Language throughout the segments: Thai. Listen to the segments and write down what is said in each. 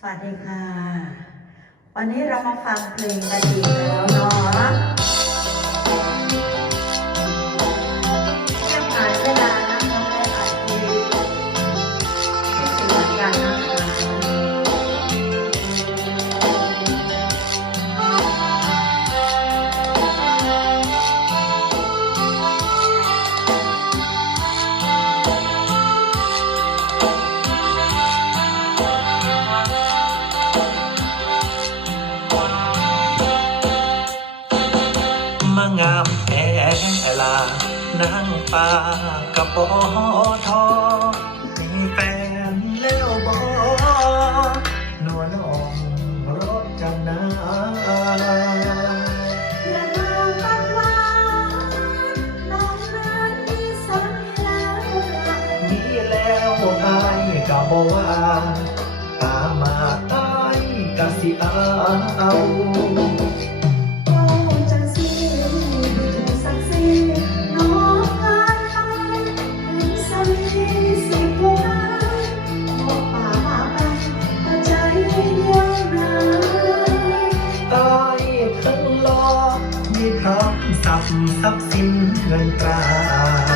สวัสดีค่ะ วันนี้เรามาฟังเพลงกันอีกแล้วเนาะ นางฟ้ากับปอทอมีแฟนแล้วบอนัวน้องรถจังนาอย่ามาฟังว่าน้องนั้นมีสามีแล้วมีแล้วอายก็บว่าตามมาอายก็สิเอา ทรัพย์สินเงินตรา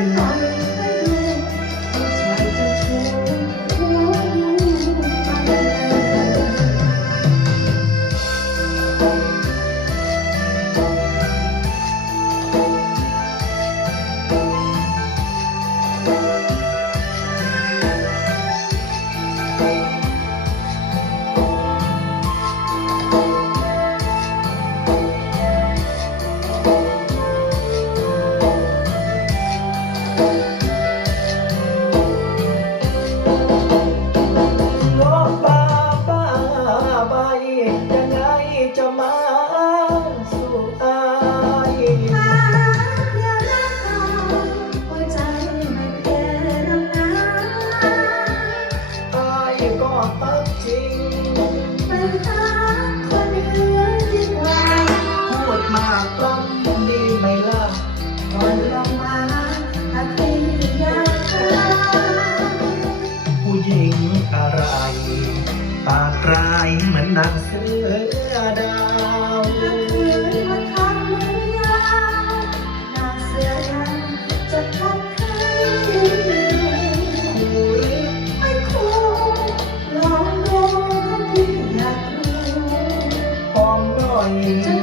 ายก็ตักจริงพูดมากปล้ำดีไหมล่ะผู้หญิงอะไร ปากร้ายเหมือนนางเสือดาวถ้าคืนมาท 嗯.